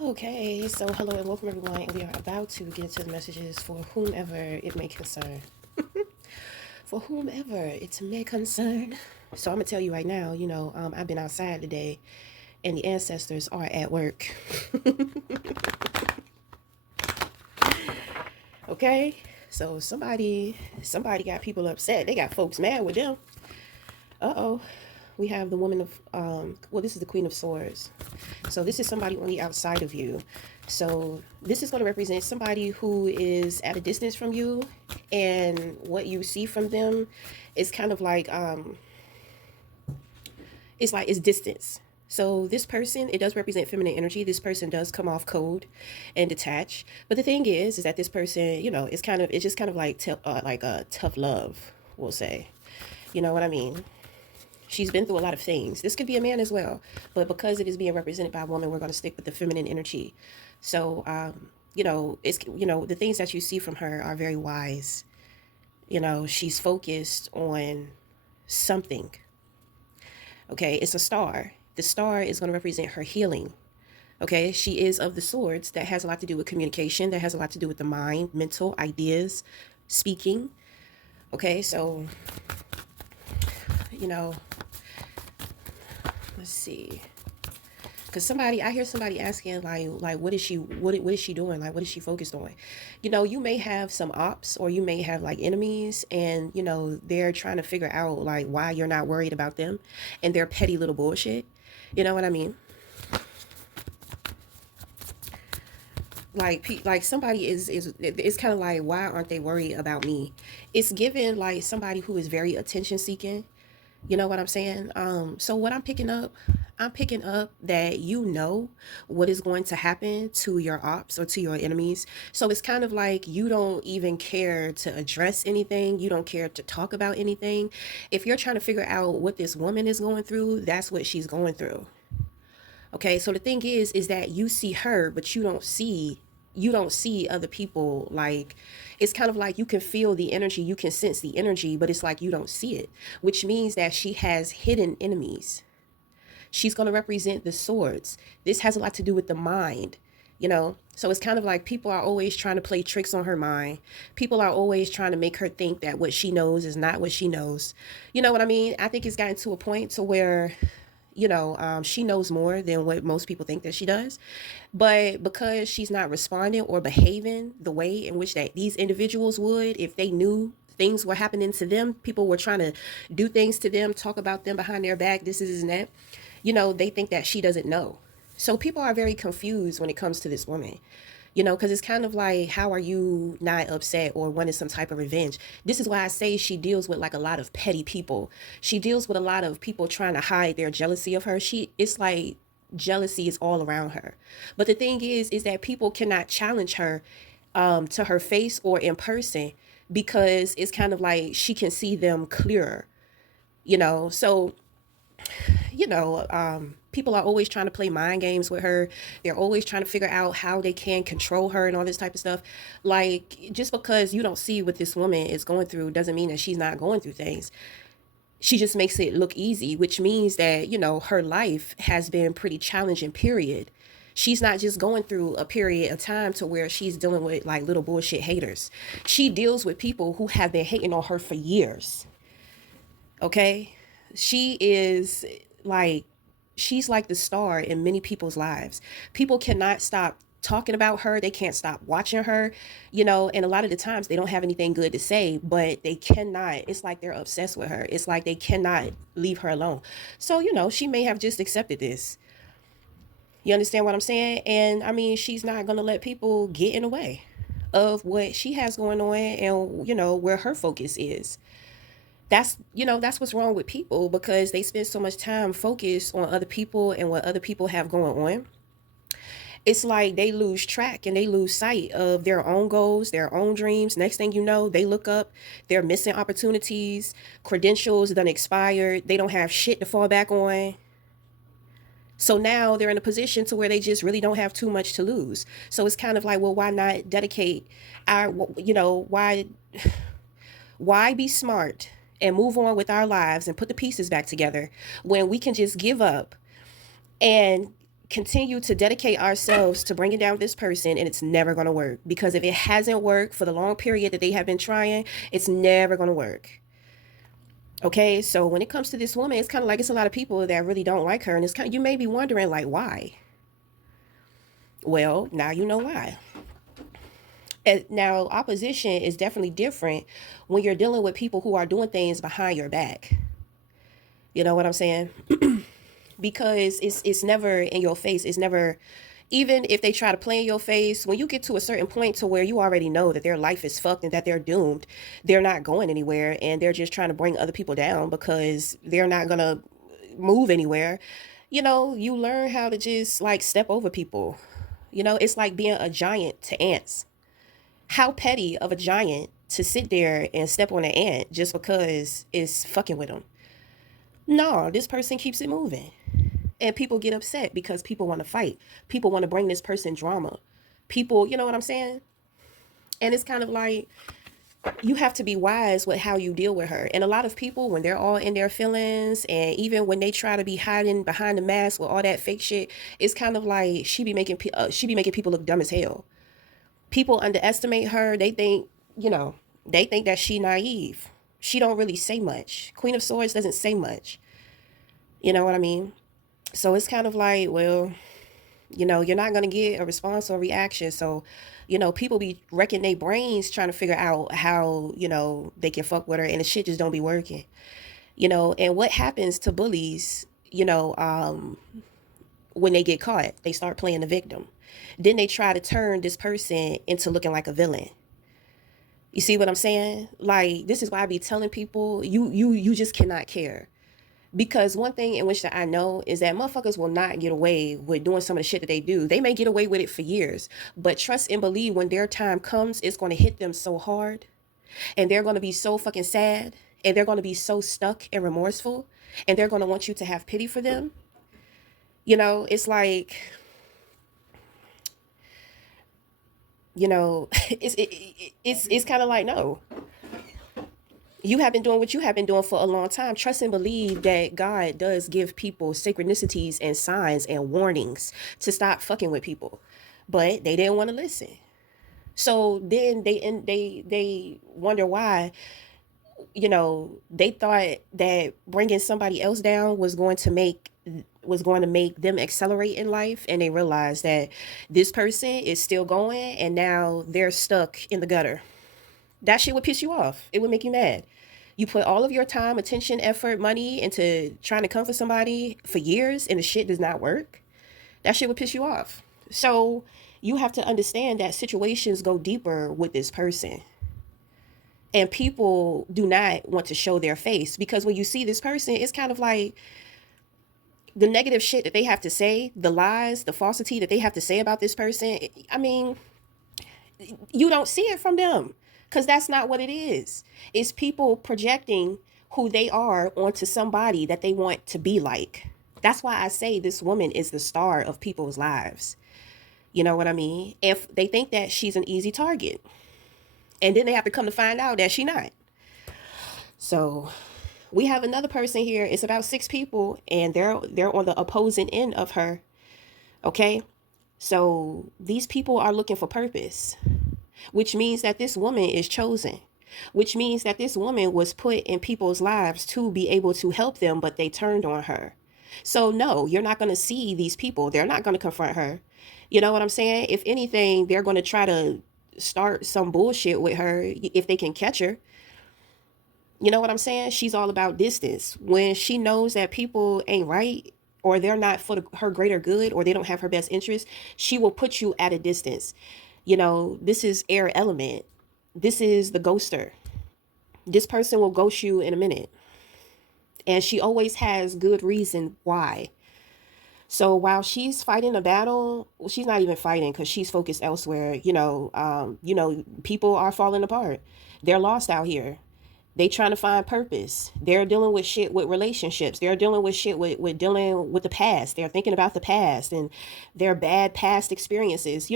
Okay, so hello and welcome everyone, and we are about to get into the messages for whomever it may concern. For whomever it may concern. So I'm gonna tell you right now, I've been outside today, and the ancestors are at work. Okay, so somebody got people upset. They got folks mad with them. Uh-oh. We have the woman of well, this is the Queen of Swords. So this is somebody on the outside of you. So this is going to represent somebody who is at a distance from you, and what you see from them is kind of like it's distance. So this person, it does represent feminine energy. This person does come off cold and detached. But the thing is that this person, it's just kind of like a tough love, we'll say. You know what I mean? She's been through a lot of things. This could be a man as well, but because it is being represented by a woman, we're going to stick with the feminine energy. So, the things that you see from her are very wise. She's focused on something. Okay, it's a star. The star is going to represent her healing. Okay, she is of the swords. That has a lot to do with communication. That has a lot to do with the mind, mental ideas, speaking. Okay, so you know, let's see. Because I hear somebody asking like what is she doing, like what is she focused on. You may have some ops, or you may have like enemies, and they're trying to figure out like why you're not worried about them and their petty little bullshit. You know what I mean? Like somebody is it's kind of like, why aren't they worried about me? It's given like somebody who is very attention seeking. You know what I'm saying? So what I'm picking up that what is going to happen to your ops or to your enemies. So it's kind of like you don't even care to address anything. You don't care to talk about anything. If you're trying to figure out what this woman is going through, that's what she's going through. Okay, so the thing is that you see her, but you don't see other people. Like, it's kind of like you can feel the energy, you can sense the energy, but it's like you don't see it, which means that she has hidden enemies. She's going to represent the swords. This has a lot to do with the mind. So it's kind of like people are always trying to play tricks on her mind. People are always trying to make her think that what she knows is not what she knows. You know what I mean? I think it's gotten to a point to where she knows more than what most people think that she does. But because she's not responding or behaving the way in which that these individuals would, if they knew things were happening to them, people were trying to do things to them, talk about them behind their back, this is and that, they think that she doesn't know. So people are very confused when it comes to this woman. Because it's kind of like, how are you not upset or wanting some type of revenge? This is why I say she deals with like a lot of petty people. She deals with a lot of people trying to hide their jealousy of her. It's like jealousy is all around her. But the thing is that people cannot challenge her to her face or in person, because it's kind of like she can see them clearer. So people are always trying to play mind games with her. They're always trying to figure out how they can control her and all this type of stuff. Like, just because you don't see what this woman is going through doesn't mean that she's not going through things. She just makes it look easy, which means that, her life has been pretty challenging, period. She's not just going through a period of time to where she's dealing with like little bullshit haters. She deals with people who have been hating on her for years. Okay? She is like she's like the star in many people's lives. People cannot stop talking about her. They can't stop watching her, and a lot of the times they don't have anything good to say, but they cannot. It's like they're obsessed with her. It's like they cannot leave her alone. So, she may have just accepted this. You understand what I'm saying? And I mean, she's not going to let people get in the way of what she has going on, and, where her focus is. That's what's wrong with people, because they spend so much time focused on other people and what other people have going on. It's like they lose track and they lose sight of their own goals, their own dreams. Next thing you know, they look up, they're missing opportunities, credentials done expired, they don't have shit to fall back on. So now they're in a position to where they just really don't have too much to lose. So it's kind of like, well, why not dedicate our, why be smart and move on with our lives and put the pieces back together when we can just give up and continue to dedicate ourselves to bringing down this person, and it's never going to work, because if it hasn't worked for the long period that they have been trying, it's never going to work. Okay, so when it comes to this woman, it's kind of like it's a lot of people that really don't like her, and it's kind of, you may be wondering like why. Well, now you know why. And now opposition is definitely different when you're dealing with people who are doing things behind your back. You know what I'm saying? Because it's never in your face. It's never, even if they try to play in your face, when you get to a certain point to where you already know that their life is fucked and that they're doomed, they're not going anywhere, and they're just trying to bring other people down because they're not gonna move anywhere. You learn how to just like step over people. It's like being a giant to ants. How petty of a giant to sit there and step on an ant just because it's fucking with them. No, this person keeps it moving. And people get upset because people want to fight. People want to bring this person drama. People, you know what I'm saying? And it's kind of like you have to be wise with how you deal with her. And a lot of people, when they're all in their feelings, and even when they try to be hiding behind the mask with all that fake shit, it's kind of like she be making people look dumb as hell. People underestimate her. They think that she naive. She don't really say much. Queen of Swords doesn't say much. You know what I mean? So it's kind of like, well, you're not going to get a response or reaction. So, people be wrecking their brains trying to figure out how, they can fuck with her, and the shit just don't be working. And what happens to bullies, when they get caught, they start playing the victim. Then they try to turn this person into looking like a villain. You see what I'm saying? Like, this is why I be telling people, you just cannot care. Because one thing in which that I know is that motherfuckers will not get away with doing some of the shit that they do. They may get away with it for years, but trust and believe when their time comes, it's going to hit them so hard, and they're going to be so fucking sad, and they're going to be so stuck and remorseful, and they're going to want you to have pity for them. It's like, it's kind of like, no, you have been doing what you have been doing for a long time. Trust and believe that God does give people synchronicities and signs and warnings to stop fucking with people, but they didn't want to listen. So then they wonder why. They thought that bringing somebody else down was going to make them accelerate in life, and they realized that this person is still going, and now they're stuck in the gutter. That shit would piss you off. It would make you mad. You put all of your time, attention, effort, money into trying to comfort somebody for years, and the shit does not work. That shit would piss you off. So you have to understand that situations go deeper with this person. And people do not want to show their face, because when you see this person, it's kind of like the negative shit that they have to say, the lies, the falsity that they have to say about this person. I mean, you don't see it from them, because that's not what it is. It's people projecting who they are onto somebody that they want to be like. That's why I say this woman is the star of people's lives. You know what I mean? If they think that she's an easy target, and then they have to come to find out that she not. So we have another person here. It's about 6 people, and they're on the opposing end of her. Okay? So these people are looking for purpose, which means that this woman is chosen, which means that this woman was put in people's lives to be able to help them, but they turned on her. So no, you're not going to see these people. They're not going to confront her. You know what I'm saying? If anything, they're going to try to start some bullshit with her if they can catch her. You know what I'm saying? She's all about distance. When she knows that people ain't right, or they're not for her greater good, or they don't have her best interest, she will put you at a distance. This is air element. This is the ghoster. This person will ghost you in a minute. And she always has good reason why. So while she's fighting a battle, well, she's not even fighting because she's focused elsewhere. People are falling apart. They're lost out here. They trying to find purpose. They're dealing with shit with relationships. They're dealing with shit with dealing with the past. They're thinking about the past and their bad past experiences.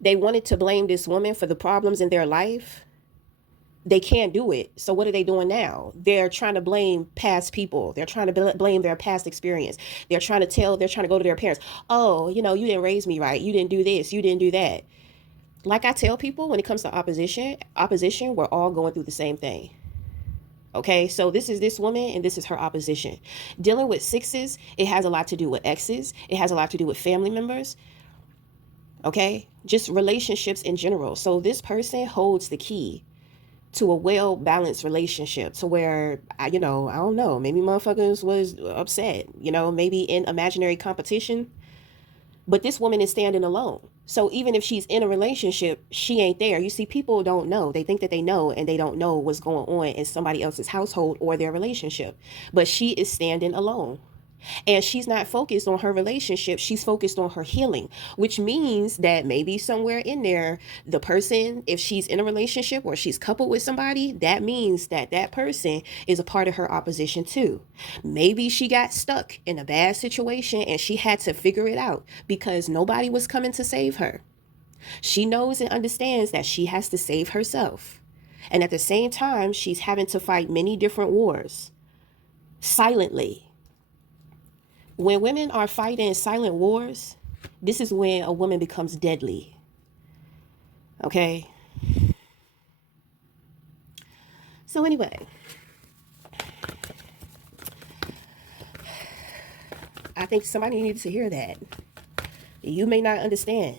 They wanted to blame this woman for the problems in their life. they can't do it. So what are they doing now? They're trying to blame past people. They're trying to blame their past experience. They're trying to go to their parents. Oh, you didn't raise me right. You didn't do this. You didn't do that. Like I tell people, when it comes to opposition, we're all going through the same thing. Okay, so this is this woman and this is her opposition. Dealing with sixes, it has a lot to do with exes, it has a lot to do with family members, okay? Just relationships in general. So this person holds the key to a well-balanced relationship to where, I don't know, maybe motherfuckers was upset, maybe in imaginary competition, but this woman is standing alone. So even if she's in a relationship, she ain't there. You see, people don't know. They think that they know, and they don't know what's going on in somebody else's household or their relationship. But she is standing alone. And she's not focused on her relationship. She's focused on her healing, which means that maybe somewhere in there, the person, if she's in a relationship or she's coupled with somebody, that means that that person is a part of her opposition too. Maybe she got stuck in a bad situation and she had to figure it out because nobody was coming to save her. She knows and understands that she has to save herself. And at the same time, she's having to fight many different wars silently. When women are fighting silent wars, this is when a woman becomes deadly. Okay? So anyway, I think somebody needs to hear that. You may not understand.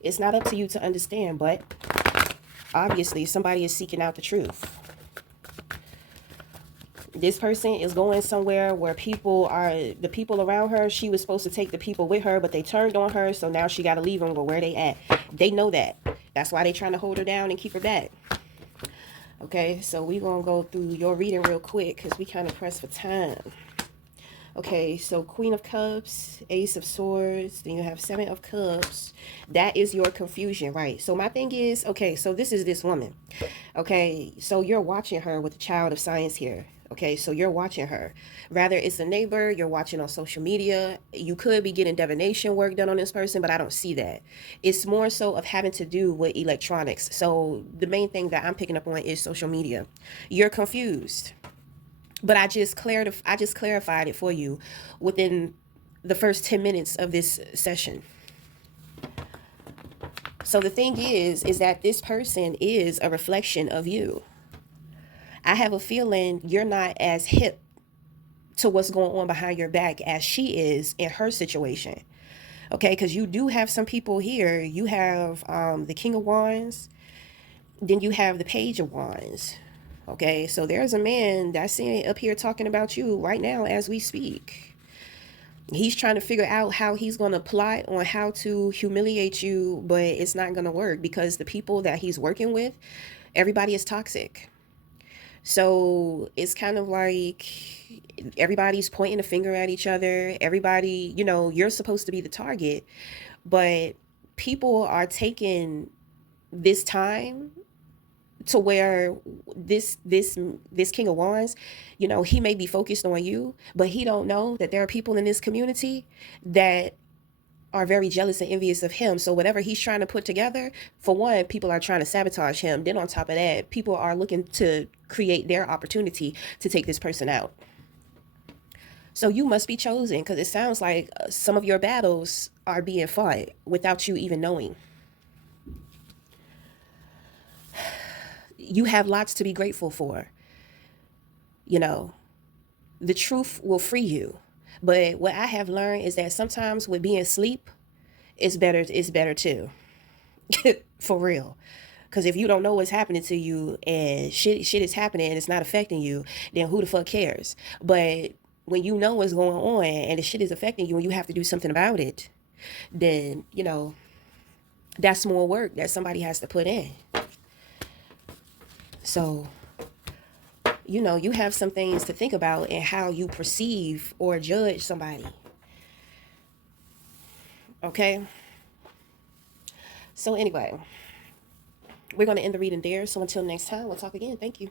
It's not up to you to understand, but obviously somebody is seeking out the truth. This person is going somewhere where the people around her, she was supposed to take the people with her, but they turned on her, so now she got to leave them. But where they at? They know that. That's why they trying to hold her down and keep her back. Okay, so we going to go through your reading real quick because we kind of pressed for time. Okay, so Queen of Cups, Ace of Swords, then you have Seven of Cups. That is your confusion, right? So my thing is, okay, so this is this woman. Okay, so you're watching her with a child of science here. Okay, so you're watching her. Rather, it's a neighbor, you're watching on social media. You could be getting divination work done on this person, but I don't see that. It's more so of having to do with electronics. So the main thing that I'm picking up on is social media. You're confused. But I just clarified it for you within the first 10 minutes of this session. So the thing is that this person is a reflection of you. I have a feeling you're not as hip to what's going on behind your back as she is in her situation. Okay, because you do have some people here. You have the King of Wands, then you have the Page of Wands. Okay, so there's a man that's sitting up here talking about you right now as we speak. He's trying to figure out how he's going to plot on how to humiliate you, but it's not going to work because the people that he's working with, everybody is toxic. So it's kind of like everybody's pointing a finger at each other. Everybody, you're supposed to be the target, but people are taking this time to where this King of Wands, he may be focused on you, but he don't know that there are people in this community that are very jealous and envious of him. So whatever he's trying to put together, for one, people are trying to sabotage him. Then on top of that, people are looking to create their opportunity to take this person out. So you must be chosen because it sounds like some of your battles are being fought without you even knowing. You have lots to be grateful for. The truth will free you. But what I have learned is that sometimes with being asleep, it's better too. For real. Because if you don't know what's happening to you and shit is happening and it's not affecting you, then who the fuck cares? But when you know what's going on and the shit is affecting you and you have to do something about it, then, that's more work that somebody has to put in. So, you have some things to think about in how you perceive or judge somebody. Okay? So anyway, we're going to end the reading there. So until next time, we'll talk again. Thank you.